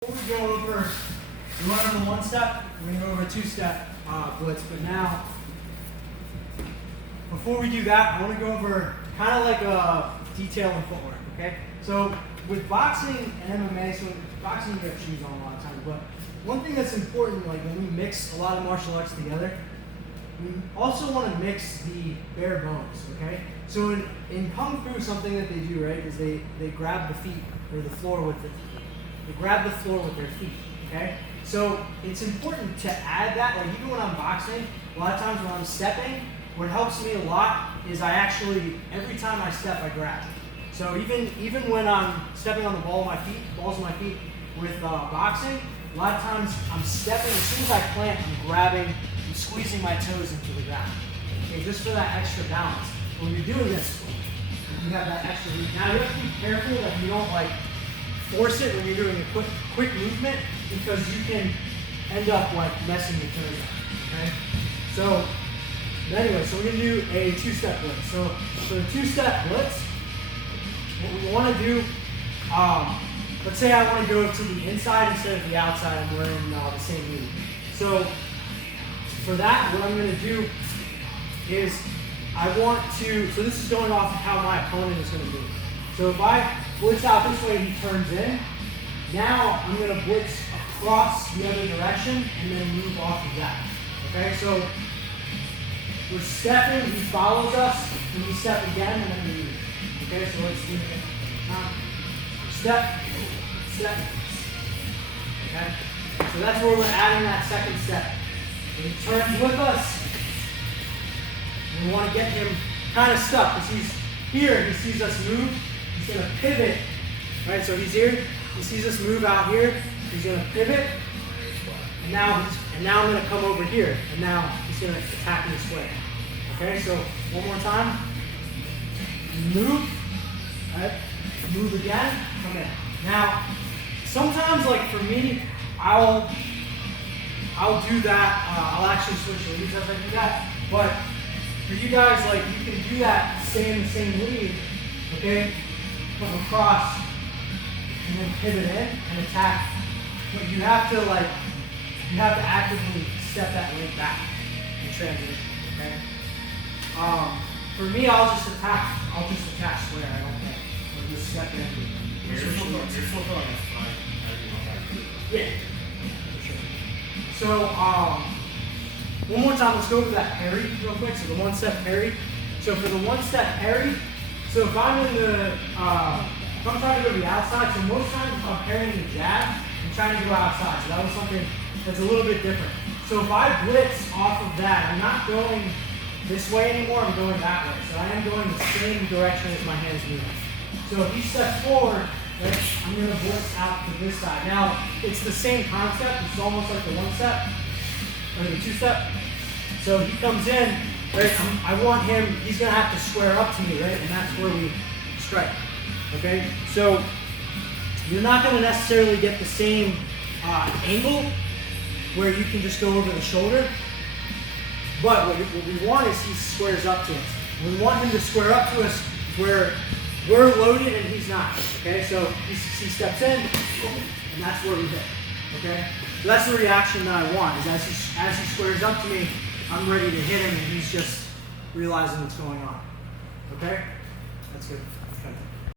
Before we go over, we went over one step, we're going to go over a two-step blitz, but now, before we do that, I want to go over kind of like a detail in footwork, okay? So, with boxing and MMA, so boxing you have shoes on a lot of times, but one thing that's important, like when we mix a lot of martial arts together, we also want to mix the bare bones, okay? So in Kung Fu, something that they do, right, is they grab the feet, or the floor with it. They grab the floor with their feet, okay? So it's important to add that, like even when I'm boxing, a lot of times when I'm stepping, what helps me a lot is I actually, every time I step, I grab. So even when I'm stepping on the balls of my feet with boxing, a lot of times I'm stepping, as soon as I plant, I'm grabbing and squeezing my toes into the ground. Okay, just for that extra balance. When you're doing this, you have that extra. Now you have to be careful that you don't like force it when you're doing a quick movement, because you can end up like messing your toes up. Okay? So anyway, so we're gonna do a two-step blitz. So for the two-step blitz, what we want to do, let's say I want to go to the inside instead of the outside, and we're in the same move. So for that, what I'm going to do is I want to, so this is going off of how my opponent is going to move. So if I blitz out this way, he turns in. Now I'm going to blitz across the other direction and then move off of that. Okay, so we're stepping, he follows us, and we step again, and then we move. Okay, so let's do it again. Step, step. Okay, so that's where we're adding that second step. When he turns with us, we want to get him kind of stuck, because he's here, he sees us move, he's going to pivot, right? So he's here, he sees us move out here, he's going to pivot, and now I'm going to come over here, and now he's going to attack me this way. Okay, so one more time. Move, right? Move again, come in. Now, sometimes, like for me, I'll do that. I'll actually switch leads as I do that. But for you guys, like you can do that, stay in the same lead, okay? Come across and then pivot in and attack. But you have to actively step that leg back in transition, okay? For me, I'll just attack square. I don't think. I'll just step in. You're still throwing this flag. Yeah. For sure. So, one more time, let's go over that parry real quick. So the one-step parry. So for the one-step parry, so if I'm trying to go to the outside, so most times if I'm parrying the jab, I'm trying to go outside. So that was something that's a little bit different. So if I blitz off of that, I'm not going this way anymore, I'm going that way. So I am going the same direction as my hands move. So if he steps forward, right, I'm going to blitz out to this side. Now, it's the same concept. It's almost like the one-step, or the two-step. So he comes in, right, I want him, he's going to have to square up to me, right, and that's where we strike. Okay? So you're not going to necessarily get the same angle where you can just go over the shoulder. But what we want is he squares up to us. We want him to square up to us where we're loaded and he's not. Okay, so he steps in, and that's where we hit. Okay, so that's the reaction that I want. Is as he squares up to me, I'm ready to hit him, and he's just realizing what's going on. Okay, that's good.